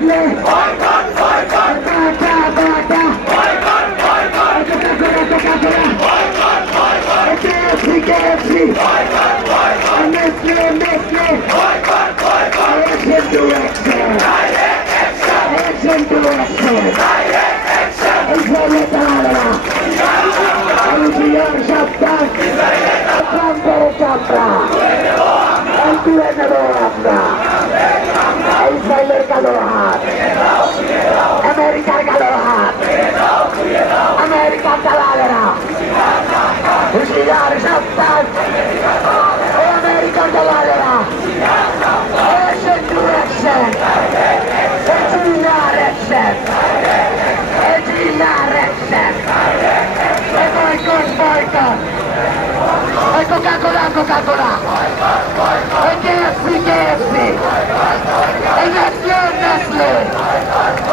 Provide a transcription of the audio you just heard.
Nestle, Bata, KFC, Nestle, action to action, action to action, Israel Talala, Albion Shabbat, Chambre Chambra, el tuve আমরা ইসরায়েলের কালো হাত, আমেরিকার কালো হাত, আমেরিকার দালালেরা হুঁশিয়ার সাবধান, আমেরিকার দালালেরা অ্যাকশন টু অ্যাকশন, এজিলার অ্যাকশন, এজিলার action, boycott, Coca-Cola, KFC, Nestle,